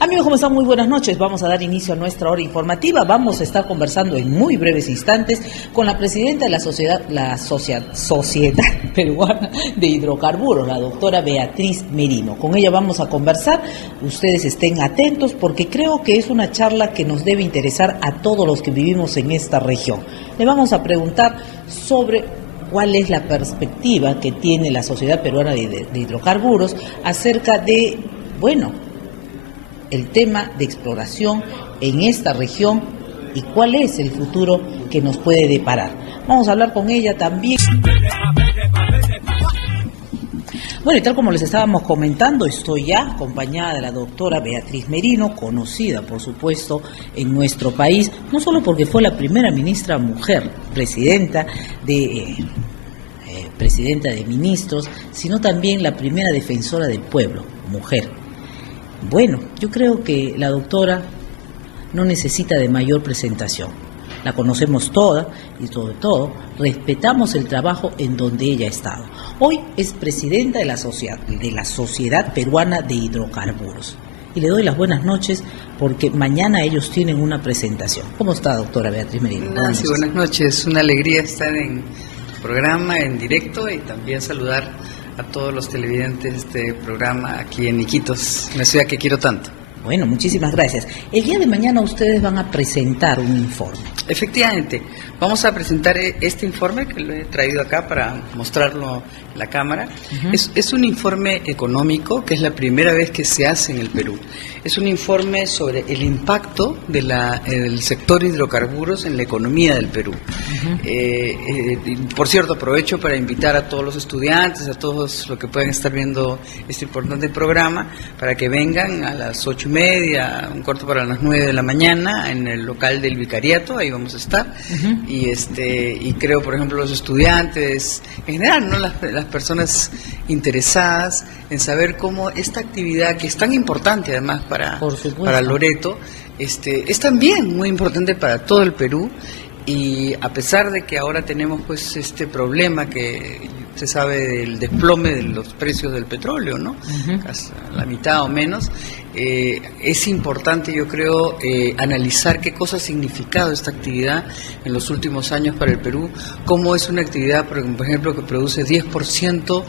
Amigos, ¿cómo están? Muy buenas noches. Vamos a dar inicio a nuestra hora informativa. Vamos a estar conversando en muy breves instantes con la presidenta de Sociedad Peruana de Hidrocarburos, la doctora Beatriz Merino. Con ella vamos a conversar. Ustedes estén atentos porque creo que es una charla que nos debe interesar a todos los que vivimos en esta región. Le vamos a preguntar sobre cuál es la perspectiva que tiene la Sociedad Peruana de Hidrocarburos acerca de, el tema de exploración en esta región y cuál es el futuro que nos puede deparar. Vamos a hablar con ella también. Bueno, y tal como les estábamos comentando, estoy ya acompañada de la doctora Beatriz Merino, conocida, por supuesto, en nuestro país, no solo porque fue la primera ministra mujer, presidenta de ministros, sino también la primera defensora del pueblo, mujer. Bueno, yo creo que la doctora no necesita de mayor presentación. La conocemos toda y sobre todo respetamos el trabajo en donde ella ha estado. Hoy es presidenta de la Sociedad Peruana de Hidrocarburos. Y le doy las buenas noches porque mañana ellos tienen una presentación. ¿Cómo está, doctora Beatriz Merino? Nancy, buenas noches. Una alegría estar en el programa en directo y también saludar a todos los televidentes de este programa aquí en Iquitos, una ciudad que quiero tanto. Bueno, muchísimas gracias. El día de mañana ustedes van a presentar un informe. Efectivamente, vamos a presentar este informe que lo he traído acá para mostrarlo en la cámara. Es un informe económico que es la primera vez que se hace en el Perú. Es un informe sobre el impacto del sector hidrocarburos en la economía del Perú. Por cierto, aprovecho para invitar a todos los estudiantes, a todos los que puedan estar viendo este importante programa, para que vengan a las 8:30, un corto para las 9 de la mañana, en el local del Vicariato. Ahí vamos a estar. Y creo, por ejemplo, los estudiantes, en general, ¿no? Las personas interesadas en saber cómo esta actividad, que es tan importante además para Loreto, es también muy importante para todo el Perú. Y a pesar de que ahora tenemos pues este problema que se sabe del desplome de los precios del petróleo, ¿no? Casi la mitad o menos, es importante, yo creo, analizar qué cosa ha significado esta actividad en los últimos años para el Perú, cómo es una actividad, por ejemplo, que produce 10%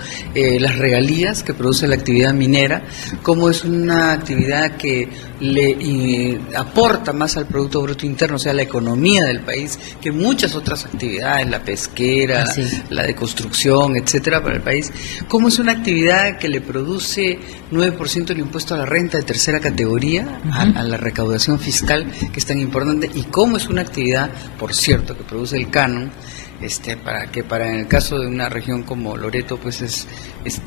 las regalías que produce la actividad minera, cómo es una actividad que le aporta más al Producto Bruto Interno, o sea, a la economía del país, que muchas otras actividades, la pesquera, la de construcción, etcétera, para el país. Cómo es una actividad que le produce 9% el impuesto a la renta de tercera categoría, a la recaudación fiscal, que es tan importante, y cómo es una actividad, por cierto, que produce el canon, para en el caso de una región como Loreto, pues es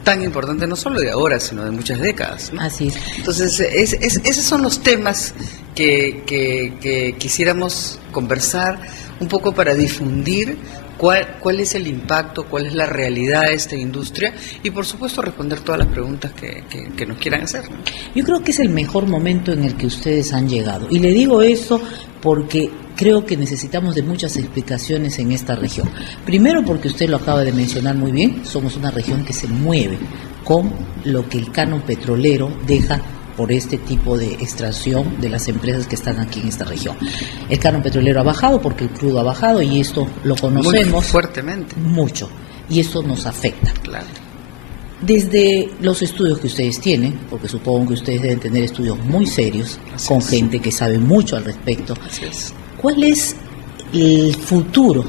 tan importante, no solo de ahora, sino de muchas décadas, ¿no? Así es. Entonces, esos son los temas que quisiéramos conversar un poco para difundir cuál es el impacto, cuál es la realidad de esta industria y, por supuesto, responder todas las preguntas que nos quieran hacer, ¿no? Yo creo que es el mejor momento en el que ustedes han llegado. Y le digo eso porque creo que necesitamos de muchas explicaciones en esta región. Primero, porque usted lo acaba de mencionar muy bien, somos una región que se mueve con lo que el canon petrolero deja por este tipo de extracción de las empresas que están aquí en esta región. El canon petrolero ha bajado porque el crudo ha bajado y esto lo conocemos muy fuertemente. Mucho, y esto nos afecta. Claro. Desde los estudios que ustedes tienen, porque supongo que ustedes deben tener estudios muy serios, con gente que sabe mucho al respecto, ¿cuál es el futuro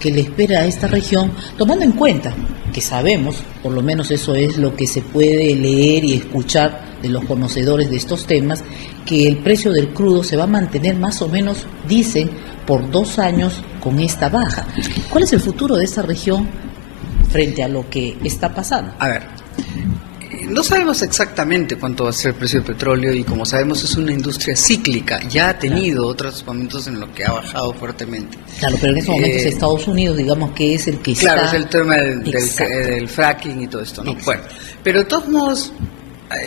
que le espera a esta región, tomando en cuenta que sabemos, por lo menos eso es lo que se puede leer y escuchar de los conocedores de estos temas, que el precio del crudo se va a mantener más o menos, dicen, por 2 años con esta baja? ¿Cuál es el futuro de esta región frente a lo que está pasando? A ver, no sabemos exactamente cuánto va a ser el precio del petróleo y, como sabemos, es una industria cíclica. Ya ha tenido otros momentos en los que ha bajado fuertemente. Claro, pero en estos momentos Estados Unidos, digamos que es el que está... Claro, es el tema del fracking y todo esto, ¿no? Bueno, pero de todos modos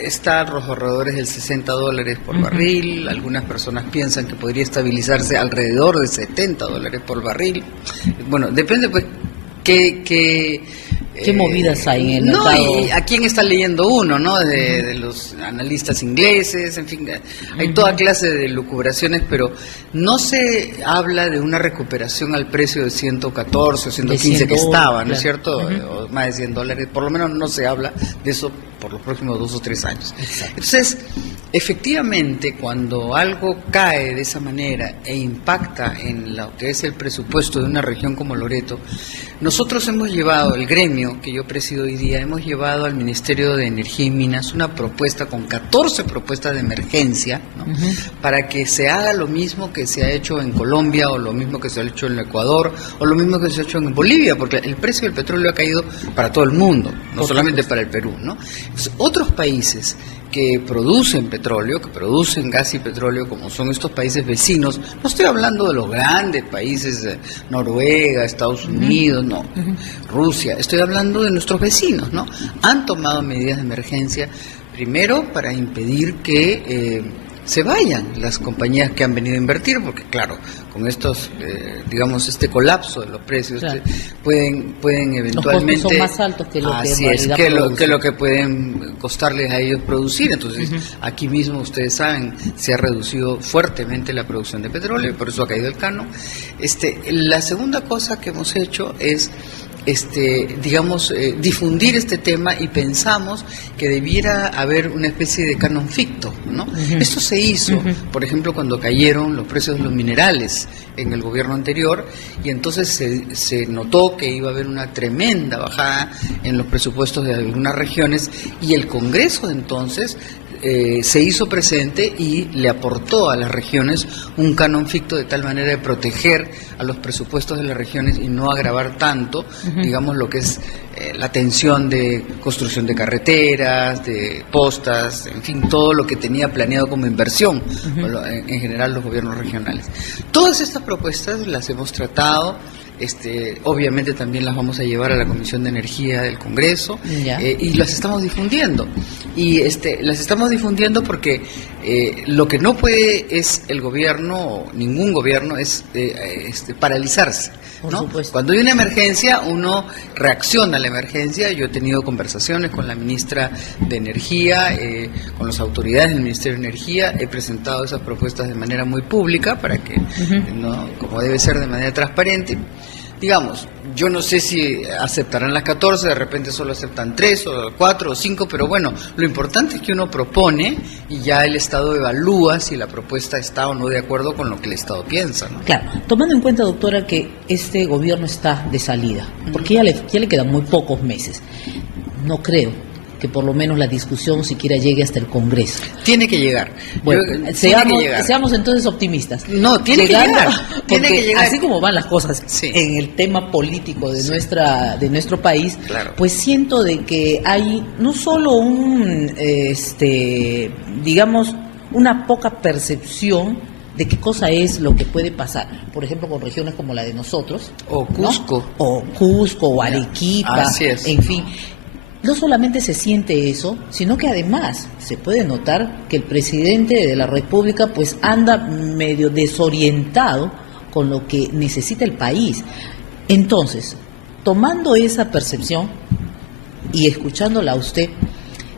está a los alrededores del $60 por barril. Algunas personas piensan que podría estabilizarse alrededor de $70 por barril. Bueno, depende pues qué ¿Qué movidas hay en el no, mercado? y a quién está leyendo uno, ¿no? De los analistas ingleses, en fin, hay toda clase de lucubraciones, pero no se habla de una recuperación al precio de 114 o 115 que estaba, ¿no es cierto? O más de $100, por lo menos no se habla de eso por los próximos 2 o 3 años. Exacto. Entonces, efectivamente, cuando algo cae de esa manera e impacta en lo que es el presupuesto de una región como Loreto, nosotros hemos llevado, el gremio que yo presido hoy día, hemos llevado al Ministerio de Energía y Minas una propuesta con 14 propuestas de emergencia, ¿no? Para que se haga lo mismo que se ha hecho en Colombia, o lo mismo que se ha hecho en Ecuador, o lo mismo que se ha hecho en Bolivia, porque el precio del petróleo ha caído para todo el mundo, no solamente para el Perú, ¿no? Entonces, otros países que producen petróleo, que producen gas y petróleo, como son estos países vecinos, no estoy hablando de los grandes países, Noruega, Estados Unidos, no, Rusia, estoy hablando de nuestros vecinos, ¿no? Han tomado medidas de emergencia, primero para impedir que se vayan las compañías que han venido a invertir, porque claro, con estos, digamos, este colapso de los precios, claro, pueden eventualmente... Los costos son más altos que lo que en realidad producen. Que lo que pueden costarles a ellos producir. Entonces, aquí mismo, ustedes saben, se ha reducido fuertemente la producción de petróleo, y por eso ha caído el canon. La segunda cosa que hemos hecho es difundir este tema, y pensamos que debiera haber una especie de canon ficto, ¿no? Esto se hizo, por ejemplo, cuando cayeron los precios de los minerales en el gobierno anterior, y entonces se notó que iba a haber una tremenda bajada en los presupuestos de algunas regiones, y el Congreso de entonces se hizo presente y le aportó a las regiones un canon ficto, de tal manera de proteger a los presupuestos de las regiones y no agravar tanto, digamos, lo que es la tensión de construcción de carreteras, de postas, en fin, todo lo que tenía planeado como inversión, en general los gobiernos regionales. Todas estas propuestas las hemos tratado. Obviamente también las vamos a llevar a la Comisión de Energía del Congreso, y las estamos difundiendo. Y las estamos difundiendo porque lo que no puede es el gobierno, ningún gobierno, es paralizarse, ¿no? Cuando hay una emergencia, uno reacciona a la emergencia. Yo he tenido conversaciones con la ministra de Energía, con las autoridades del Ministerio de Energía, he presentado esas propuestas de manera muy pública para que, ¿no?, como debe ser, de manera transparente. Digamos, yo no sé si aceptarán las 14, de repente solo aceptan 3 o 4 o 5, pero bueno, lo importante es que uno propone y ya el Estado evalúa si la propuesta está o no de acuerdo con lo que el Estado piensa, ¿no? Claro, tomando en cuenta, doctora, que este gobierno está de salida, porque ya le quedan muy pocos meses, no creo que por lo menos la discusión siquiera llegue hasta el Congreso. Tiene que llegar. Bueno, seamos entonces optimistas. No, tiene que llegar. Tiene que llegar. Así como van las cosas en el tema político de nuestro país, claro, pues siento de que hay no solo digamos, una poca percepción de qué cosa es lo que puede pasar, por ejemplo, con regiones como la de nosotros, o Cusco, ¿no? O Cusco, o Arequipa, en fin. No solamente se siente eso, sino que además se puede notar que el presidente de la República pues anda medio desorientado con lo que necesita el país. Entonces, tomando esa percepción y escuchándola a usted,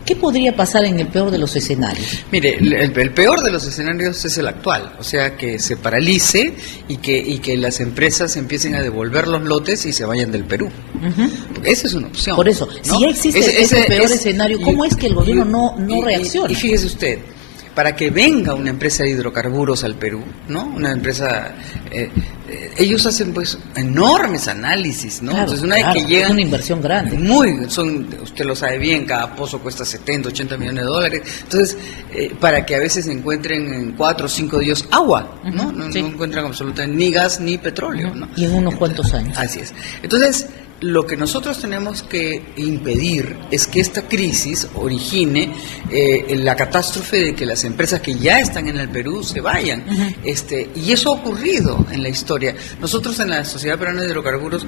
¿qué podría pasar en el peor de los escenarios? Mire, el peor de los escenarios es el actual, o sea, que se paralice y que las empresas empiecen a devolver los lotes y se vayan del Perú. Esa es una opción. Por eso, ¿no? Si ya existe ese peor escenario, ¿cómo es que el gobierno no reacciona? Y fíjese usted, para que venga una empresa de hidrocarburos al Perú, ¿no? Una empresa, ellos hacen pues enormes análisis, ¿no? Claro, entonces una vez que llegan, es una inversión grande. Usted lo sabe bien, cada pozo cuesta 70, 80 millones de dólares. Entonces, para que a veces encuentren en 4 o 5 días agua, ¿no? No encuentran absolutamente ni gas ni petróleo, ¿no? Y en unos cuantos años. Así es. Entonces, lo que nosotros tenemos que impedir es que esta crisis origine la catástrofe de que las empresas que ya están en el Perú se vayan. Y eso ha ocurrido en la historia. Nosotros en la Sociedad Peruana de Hidrocarburos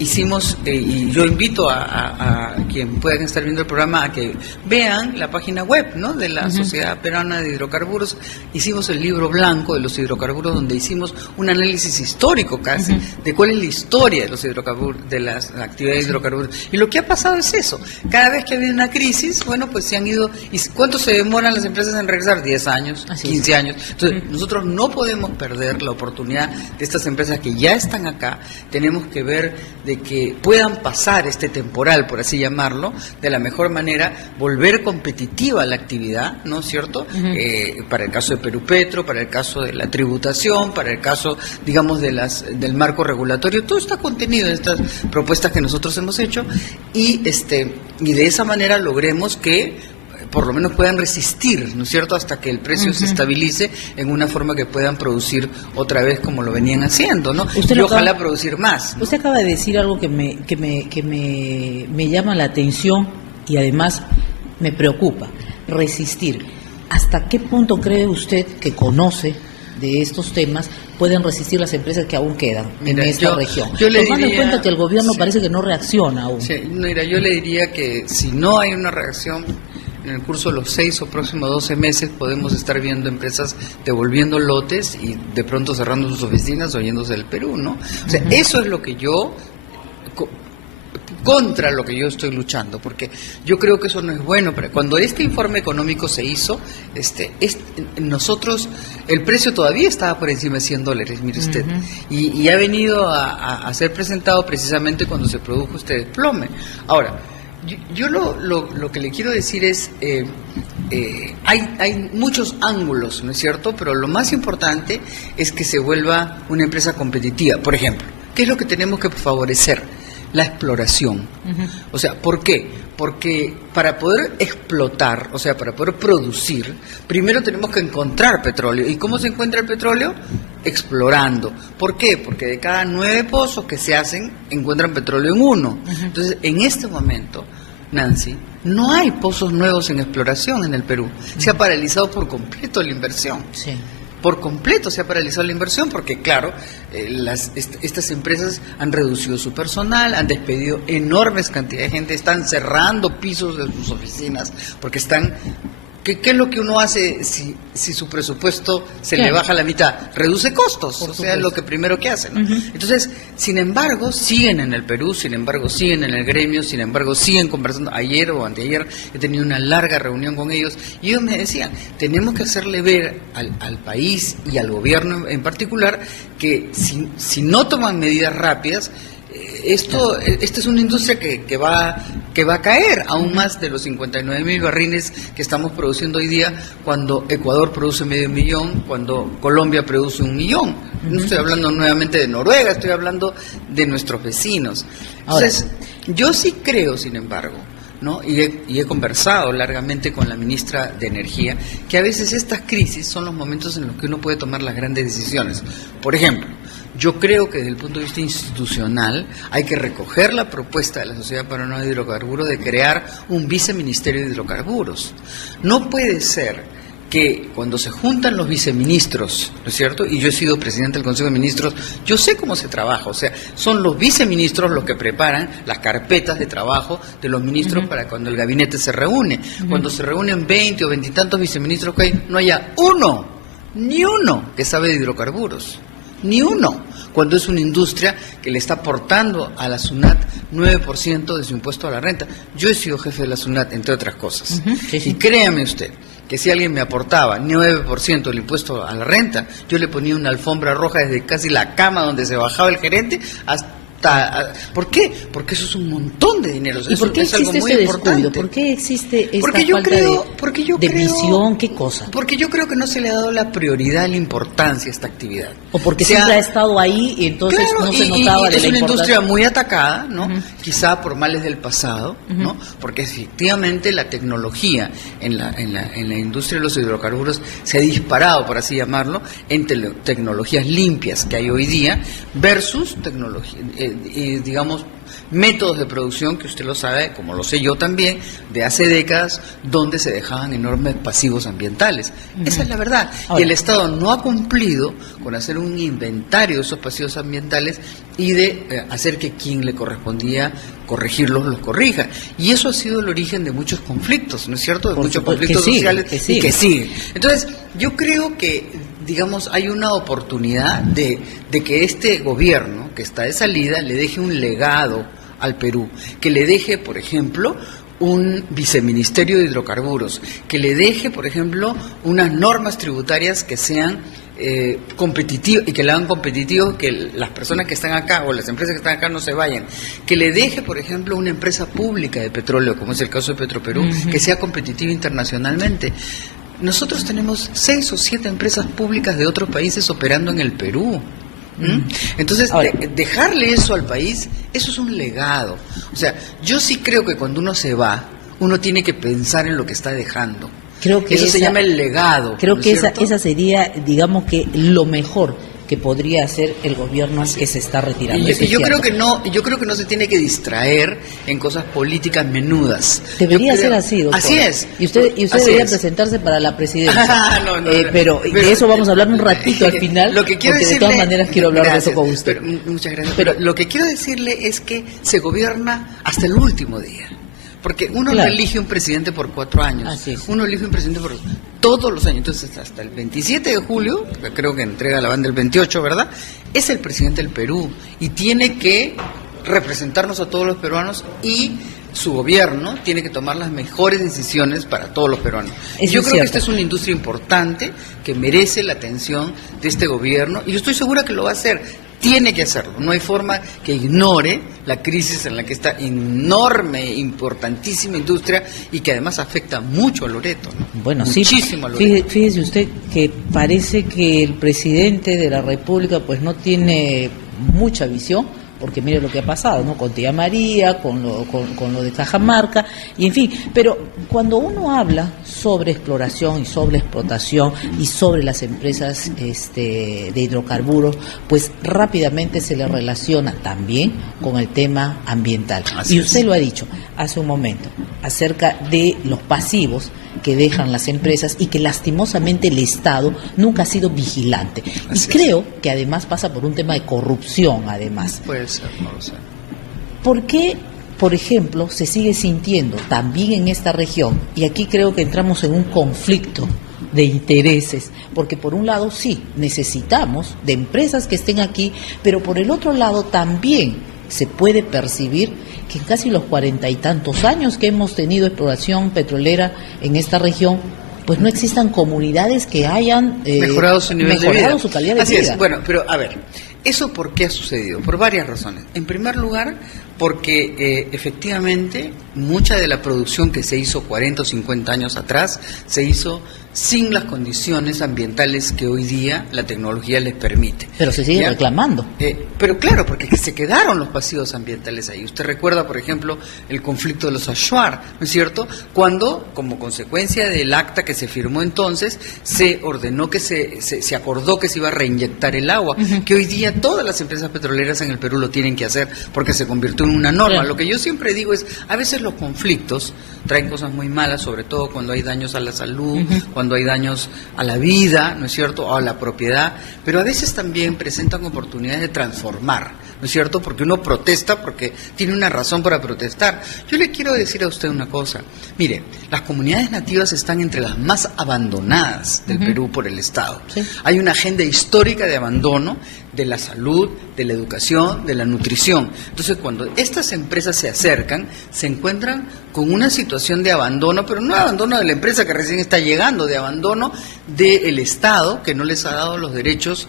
hicimos, y yo invito a quien pueda estar viendo el programa a que vean la página web, ¿no?, de la Sociedad Peruana de Hidrocarburos. Hicimos el libro blanco de los hidrocarburos, donde hicimos un análisis histórico casi de cuál es la historia de los hidrocarburos, de la las actividades de hidrocarburos. Y lo que ha pasado es eso. Cada vez que ha habido una crisis, bueno, pues se han ido... ¿Y cuánto se demoran las empresas en regresar? 10 años, 15 años. Entonces, nosotros no podemos perder la oportunidad de estas empresas que ya están acá. Tenemos que ver de que puedan pasar este temporal, por así llamarlo, de la mejor manera, volver competitiva la actividad, ¿no es cierto? Para el caso de Perú Petro, para el caso de la tributación, para el caso, digamos, del marco regulatorio, todo está contenido en estas propuestas que nosotros hemos hecho y de esa manera logremos que por lo menos puedan resistir, ¿no es cierto?, hasta que el precio se estabilice en una forma que puedan producir otra vez como lo venían haciendo, ¿no? Y ojalá producir más, ¿no? Usted acaba de decir algo que me llama la atención y además me preocupa, resistir. ¿Hasta qué punto cree usted que conoce de estos temas pueden resistir las empresas que aún quedan en esta región? Tomando en cuenta que el gobierno parece que no reacciona aún. Sí, mira, yo le diría que si no hay una reacción, en el curso de los 6 o próximos 12 meses podemos estar viendo empresas devolviendo lotes y de pronto cerrando sus oficinas o yéndose del Perú, ¿no? O sea, eso es lo que yo... contra lo que yo estoy luchando, porque yo creo que eso no es bueno. Pero cuando este informe económico se hizo, nosotros, el precio todavía estaba por encima de $100, mire usted, y ha venido a ser presentado precisamente cuando se produjo este desplome. Ahora, yo lo que le quiero decir es, hay muchos ángulos, ¿no es cierto?, pero lo más importante es que se vuelva una empresa competitiva. Por ejemplo, ¿qué es lo que tenemos que favorecer? La exploración. O sea, ¿por qué? Porque para poder explotar, o sea, para poder producir, primero tenemos que encontrar petróleo. ¿Y cómo se encuentra el petróleo? Explorando. ¿Por qué? Porque de cada 9 pozos que se hacen, encuentran petróleo en 1. Entonces, en este momento, Nancy, no hay pozos nuevos en exploración en el Perú. Se ha paralizado por completo la inversión. Sí. Por completo se ha paralizado la inversión porque, claro, estas empresas han reducido su personal, han despedido enormes cantidades de gente, están cerrando pisos de sus oficinas porque están... ¿Qué es lo que uno hace si su presupuesto se le baja a la mitad? Reduce costos, o sea, es lo que primero que hacen, ¿no? Entonces, sin embargo, siguen en el Perú, sin embargo, siguen en el gremio, sin embargo, siguen conversando. Ayer o anteayer he tenido una larga reunión con ellos y ellos me decían, tenemos que hacerle ver al país y al gobierno en particular que si no toman medidas rápidas, esta es una industria que va a caer aún más de los 59.000 barriles que estamos produciendo hoy día, cuando Ecuador produce 500.000, cuando Colombia produce 1 millón. No estoy hablando nuevamente de Noruega, estoy hablando de nuestros vecinos. Entonces, yo sí creo, sin embargo, ¿no? Y he conversado largamente con la ministra de Energía, que a veces estas crisis son los momentos en los que uno puede tomar las grandes decisiones. Por ejemplo, yo creo que desde el punto de vista institucional hay que recoger la propuesta de la Sociedad Peruana de Hidrocarburos de crear un viceministerio de hidrocarburos. No puede ser que cuando se juntan los viceministros, ¿no es cierto?, y yo he sido presidente del Consejo de Ministros, yo sé cómo se trabaja, o sea, son los viceministros los que preparan las carpetas de trabajo de los ministros para cuando el gabinete se reúne. Cuando se reúnen 20 o 20 y tantos viceministros que hay, no haya ni uno que sabe de hidrocarburos. Ni uno, cuando es una industria que le está aportando a la SUNAT 9% de su impuesto a la renta. Yo he sido jefe de la SUNAT, entre otras cosas. Y créame usted, que si alguien me aportaba 9% del impuesto a la renta, yo le ponía una alfombra roja desde casi la cama donde se bajaba el gerente hasta... ¿Por qué? Porque eso es un montón de dinero. ¿Y por qué existe ese descuido? ¿Por qué existe esta falta de visión? ¿Qué cosa? Porque yo creo que no se le ha dado la prioridad, la importancia a esta actividad. O porque siempre ha estado ahí y entonces no se notaba de la importancia. Es una industria muy atacada, ¿no? Quizá por males del pasado, ¿no? Porque efectivamente la tecnología en la industria de los hidrocarburos se ha disparado, por así llamarlo, entre tecnologías limpias que hay hoy día versus tecnología, digamos, métodos de producción que usted lo sabe, como lo sé yo también, de hace décadas, donde se dejaban enormes pasivos ambientales. Esa es la verdad. Ahora, y el Estado no ha cumplido con hacer un inventario de esos pasivos ambientales y de hacer que quien le correspondía corregirlos los corrija. Y eso ha sido el origen de muchos conflictos, ¿no es cierto? De muchos conflictos sociales y que siguen. Entonces, yo creo que, digamos, hay una oportunidad de que este gobierno que está de salida le deje un legado al Perú, que le deje, por ejemplo, un viceministerio de hidrocarburos, que le deje, por ejemplo, unas normas tributarias que sean competitivos y que le hagan competitivos, que las personas que están acá o las empresas que están acá no se vayan, que le deje, por ejemplo, una empresa pública de petróleo, como es el caso de Petroperú, que sea competitiva internacionalmente. Nosotros tenemos 6 o 7 empresas públicas de otros países operando en el Perú. Entonces, dejarle eso al país, eso es un legado. O sea, yo sí creo que cuando uno se va, uno tiene que pensar en lo que está dejando. Creo que eso se llama el legado. Creo ¿no que es cierto? esa sería, digamos que lo mejor que podría hacer el gobierno que se está retirando. Y yo creo que no se tiene que distraer en cosas políticas menudas. Debería ser así, doctor. Así es. Y usted debería presentarse para la presidencia. Pero de eso vamos a hablar un ratito al final, porque de todas maneras quiero hablar de eso con usted. Muchas gracias. Pero lo que quiero decirle es que se gobierna hasta el último día. Porque uno no elige un presidente por 4 años, uno elige un presidente por todos los años. Entonces, hasta el 27 de julio, creo que entrega la banda el 28, ¿verdad? Es el presidente del Perú y tiene que representarnos a todos los peruanos, y su gobierno tiene que tomar las mejores decisiones para todos los peruanos. Yo creo que esta es una industria importante que merece la atención de este gobierno, y yo estoy segura que lo va a hacer. Tiene que hacerlo, no hay forma que ignore la crisis en la que está enorme, importantísima industria, y que además afecta mucho a Loreto, ¿no? Bueno, muchísimo a Loreto. Fíjese usted que parece que el presidente de la República pues no tiene mucha visión, porque mire lo que ha pasado, ¿no? Con Tía María, con lo de Cajamarca, y en fin. Pero cuando uno habla sobre exploración y sobre explotación y sobre las empresas de hidrocarburos, pues rápidamente se le relaciona también con el tema ambiental. Y usted lo ha dicho hace un momento, acerca de los pasivos que dejan las empresas y que lastimosamente el Estado nunca ha sido vigilante. Y creo que además pasa por un tema de corrupción, además. Puede ser, no lo sé. ¿Por qué, por ejemplo, se sigue sintiendo también en esta región? Y aquí creo que entramos en un conflicto de intereses, porque por un lado sí, necesitamos de empresas que estén aquí, pero por el otro lado también se puede percibir que en casi los 40 y tantos años que hemos tenido exploración petrolera en esta región, pues no existan comunidades que hayan mejorado su nivel de vida, su calidad de Así vida. Es. Bueno, pero a ver, ¿eso por qué ha sucedido? Por varias razones. En primer lugar, porque efectivamente mucha de la producción que se hizo 40 o 50 años atrás se hizo sin las condiciones ambientales que hoy día la tecnología les permite. Pero se sigue reclamando. Pero claro, porque se quedaron los pasivos ambientales ahí. Usted recuerda, por ejemplo, el conflicto de los Ashuar, ¿no es cierto? Cuando, como consecuencia del acta que se firmó entonces, se ordenó que se acordó que se iba a reinyectar el agua, que hoy día todas las empresas petroleras en el Perú lo tienen que hacer porque se convirtió en una norma. Lo que yo siempre digo es, a veces los conflictos traen cosas muy malas, sobre todo cuando hay daños a la salud, cuando hay daños a la vida, ¿no es cierto?, o a la propiedad, pero a veces también presentan oportunidades de transformar, ¿no es cierto?, porque uno protesta porque tiene una razón para protestar. Yo le quiero decir a usted una cosa, mire, las comunidades nativas están entre las más abandonadas del Perú por el Estado. Hay una agenda histórica de abandono de la salud, de la educación, de la nutrición. Entonces, cuando estas empresas se acercan, se encuentran con una situación de abandono, pero no de abandono de la empresa que recién está llegando, de abandono del Estado, que no les ha dado los derechos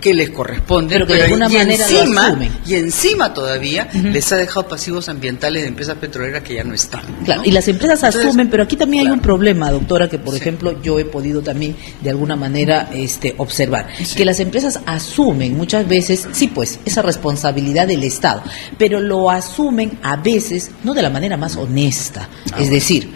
que les corresponden, pero que de alguna manera lo asumen. Y encima todavía les ha dejado pasivos ambientales de empresas petroleras que ya no están, ¿no? Claro, y las empresas asumen, pero aquí también hay un problema, doctora, que por ejemplo yo he podido también de alguna manera observar, que las empresas asumen muchas veces, sí pues, esa responsabilidad del Estado, pero lo asumen a veces no de la manera más honesta, es decir,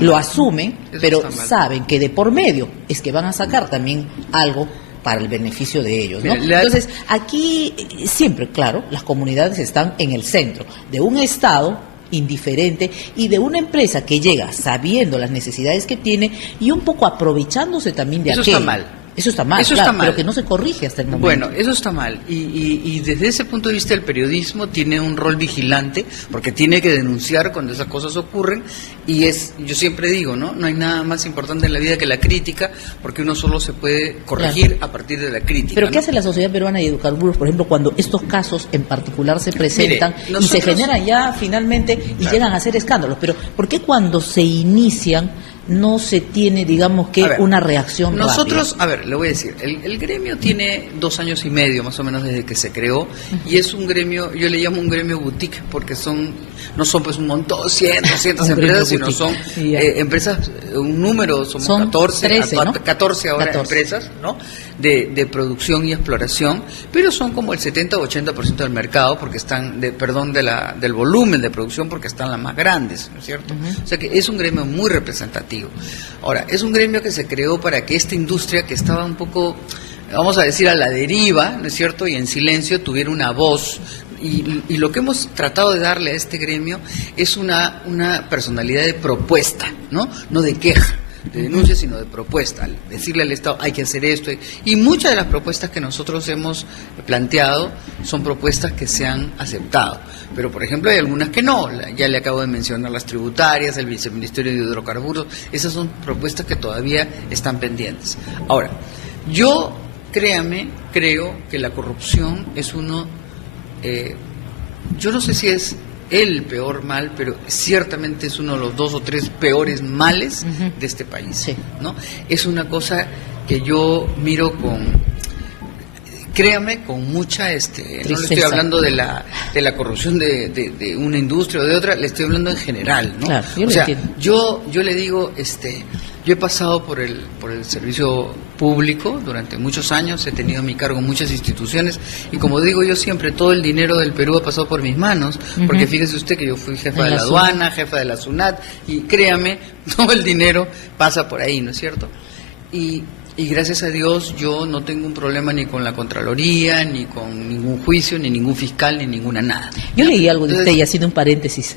lo asumen, pero saben que de por medio es que van a sacar también algo para el beneficio de ellos, ¿no? Entonces, aquí siempre, claro, las comunidades están en el centro de un Estado indiferente y de una empresa que llega sabiendo las necesidades que tiene y un poco aprovechándose también de aquello. Eso está mal. Eso está mal, eso claro, está mal. pero que no se corrige hasta el momento. Bueno, eso está mal. Y desde ese punto de vista el periodismo tiene un rol vigilante, porque tiene que denunciar cuando esas cosas ocurren, y yo siempre digo, no hay nada más importante en la vida que la crítica, porque uno solo se puede corregir a partir de la crítica. Pero ¿qué ¿no? hace la Sociedad Peruana de Hidrocarburos, por ejemplo, cuando estos casos en particular se presentan y se generan ya finalmente y llegan a ser escándalos? Pero ¿por qué cuando se inician no se tiene, digamos que, una reacción nosotros, rápida? A ver, le voy a decir, el gremio tiene 2 años y medio más o menos desde que se creó, y es un gremio, yo le llamo un gremio boutique, porque no son pues un montón, cientos empresas, sino son empresas, un número, son 14 ahora 14. empresas, ¿no? De producción y exploración, pero son como el 70 o 80% del mercado, porque están, del volumen de producción, porque están las más grandes, ¿no es cierto? O sea que es un gremio muy representativo. Ahora, es un gremio que se creó para que esta industria, que estaba un poco, vamos a decir, a la deriva, ¿no es cierto?, y en silencio, tuviera una voz. Y lo que hemos tratado de darle a este gremio es una personalidad de propuesta, no de queja, de denuncia, sino de propuesta, decirle al Estado hay que hacer esto, y muchas de las propuestas que nosotros hemos planteado son propuestas que se han aceptado, pero por ejemplo hay algunas que no, ya le acabo de mencionar las tributarias, el Viceministerio de Hidrocarburos, esas son propuestas que todavía están pendientes. Ahora, yo, creo que la corrupción es yo no sé si es el peor mal, pero ciertamente es uno de los 2 o 3 peores males de este país, ¿no? Es una cosa que yo miro con mucha, no le estoy hablando de la corrupción de una industria o de otra, le estoy hablando en general, ¿no? Claro, o sea, yo le digo, yo he pasado por el servicio público durante muchos años, he tenido a mi cargo muchas instituciones, y como digo yo siempre, todo el dinero del Perú ha pasado por mis manos, porque fíjese usted que yo fui jefa de la aduana, jefa de la SUNAT, y créame, todo el dinero pasa por ahí, ¿no es cierto? Y gracias a Dios yo no tengo un problema ni con la Contraloría, ni con ningún juicio, ni ningún fiscal, ni ninguna nada. Yo leí algo de usted, y haciendo un paréntesis,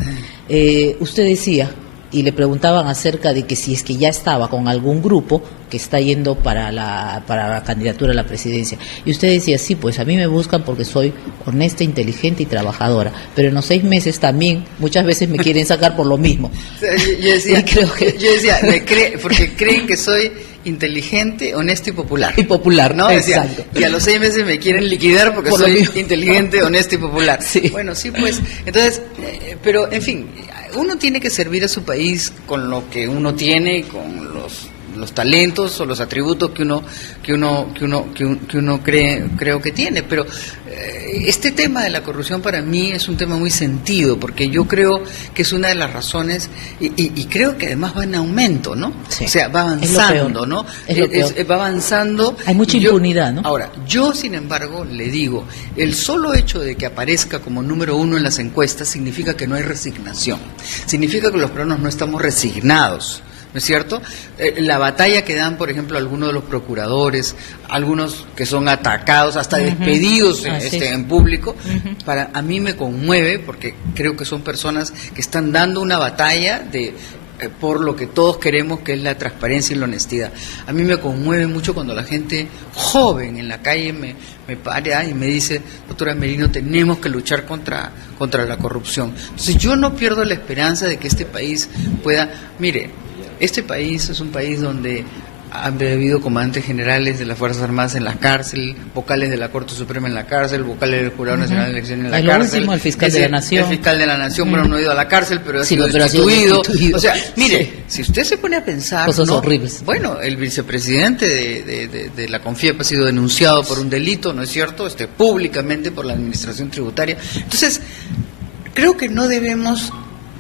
usted decía, y le preguntaban acerca de que si es que ya estaba con algún grupo que está yendo para la candidatura a la presidencia, y usted decía, sí, pues a mí me buscan porque soy honesta, inteligente y trabajadora, pero en los 6 meses también muchas veces me quieren sacar por lo mismo. Yo decía, porque creen que soy inteligente, honesto y popular. Y popular, ¿no? Exacto. Decía, y a los 6 meses me quieren liquidar porque soy inteligente, honesto y popular. Sí. Bueno, sí, pues, entonces, pero, en fin, uno tiene que servir a su país con lo que uno tiene, con los talentos o los atributos que uno creo que tiene, pero este tema de la corrupción para mí es un tema muy sentido, porque yo creo que es una de las razones, y creo que además va en aumento, ¿no? Sí. O sea, va avanzando, ¿no? Va avanzando. Hay mucha impunidad, ¿no? Ahora, yo sin embargo le digo, el solo hecho de que aparezca como número 1 en las encuestas significa que no hay resignación, significa que los peruanos no estamos resignados, ¿no es cierto? La batalla que dan, por ejemplo, algunos de los procuradores, algunos que son atacados, hasta despedidos en público, a mí me conmueve, porque creo que son personas que están dando una batalla por lo que todos queremos, que es la transparencia y la honestidad. A mí me conmueve mucho cuando la gente joven en la calle me para y me dice, doctora Merino, tenemos que luchar contra la corrupción. Entonces yo no pierdo la esperanza de que este país pueda, mire, este país es un país donde han habido comandantes generales de las Fuerzas Armadas en la cárcel, vocales de la Corte Suprema en la cárcel, vocales del Jurado Nacional de Elecciones en la cárcel. Último, el fiscal de la Nación. El fiscal de la Nación, bueno, no ha ido a la cárcel, pero ha sido destituido. O sea, mire, si usted se pone a pensar, cosas horribles. Bueno, el vicepresidente de la CONFIEP ha sido denunciado por un delito, ¿no es cierto?, públicamente por la Administración Tributaria. Entonces, creo que no debemos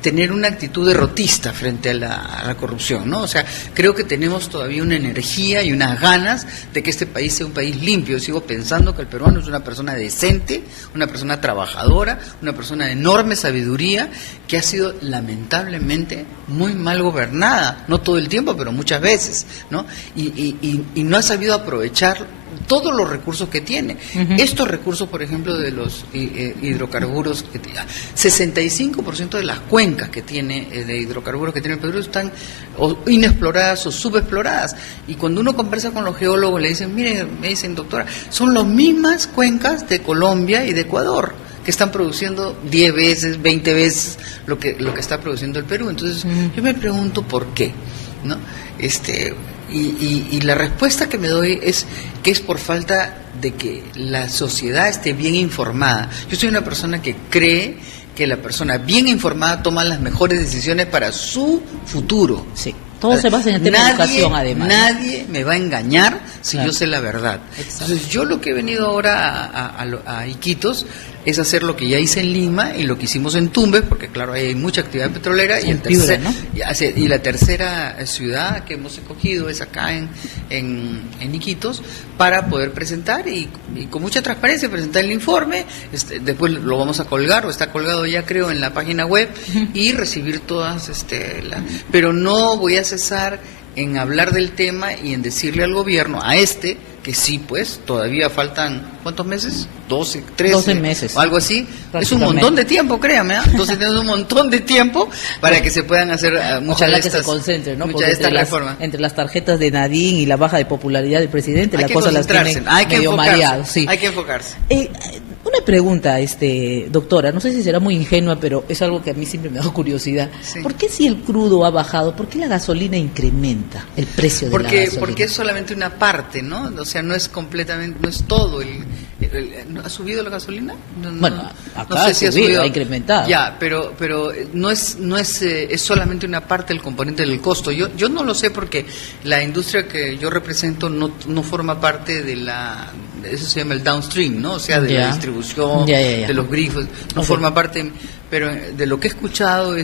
tener una actitud derrotista frente a la corrupción, ¿no? O sea, creo que tenemos todavía una energía y unas ganas de que este país sea un país limpio. Yo sigo pensando que el peruano es una persona decente, una persona trabajadora, una persona de enorme sabiduría, que ha sido lamentablemente muy mal gobernada, no todo el tiempo, pero muchas veces, ¿no? Y no ha sabido aprovechar todos los recursos que tiene. Estos recursos, por ejemplo, de los hidrocarburos, 65% de las cuencas que tiene de hidrocarburos que tiene el Perú están o inexploradas o subexploradas. Y cuando uno conversa con los geólogos le dicen, mire, me dicen, doctora, son las mismas cuencas de Colombia y de Ecuador, que están produciendo 10 veces, 20 veces lo que está produciendo el Perú. Entonces, yo me pregunto por qué, ¿no? Y la respuesta que me doy es que es por falta de que la sociedad esté bien informada. Yo soy una persona que cree que la persona bien informada toma las mejores decisiones para su futuro. Sí. Todo se basa en el tema de educación, además. Nadie me va a engañar si yo sé la verdad. Exacto. Entonces, yo lo que he venido ahora a Iquitos es hacer lo que ya hice en Lima y lo que hicimos en Tumbes, porque claro, hay mucha actividad petrolera, y la tercera ciudad que hemos escogido es acá en Iquitos, para poder presentar y con mucha transparencia presentar el informe. Después lo vamos a colgar, o está colgado ya creo en la página web, y recibir todas pero no voy a cesar en hablar del tema y en decirle al gobierno, que sí, pues, todavía faltan, ¿cuántos meses? 12, 13. 12 meses. O algo así. Es un montón de tiempo, créame, ¿eh? Entonces tenemos un montón de tiempo para que se puedan hacer muchas de estas, que se concentre, ¿no? Muchas de estas reformas. Entre las tarjetas de Nadine y la baja de popularidad del presidente, la cosa las tienen medio mareadas. Sí. Hay que enfocarse. Una pregunta, doctora, no sé si será muy ingenua, pero es algo que a mí siempre me da curiosidad. Sí. ¿Por qué si el crudo ha bajado, por qué la gasolina incrementa el precio de la gasolina? Porque es solamente una parte, ¿no? O sea, no es completamente, no es todo. ¿Ha subido la gasolina? Bueno, acá no sé si ha subido, ha incrementado. Ya, pero no es solamente una parte del componente del costo. Yo no lo sé porque la industria que yo represento no forma parte de eso se llama el downstream, ¿no? O sea, de la distribución, de los grifos, no forma parte, pero de lo que he escuchado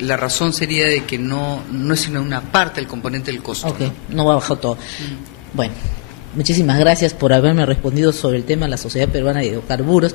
la razón sería de que no es sino una parte del componente del costo. Okay. No va a bajar todo. Bueno, muchísimas gracias por haberme respondido sobre el tema de la Sociedad Peruana de Hidrocarburos.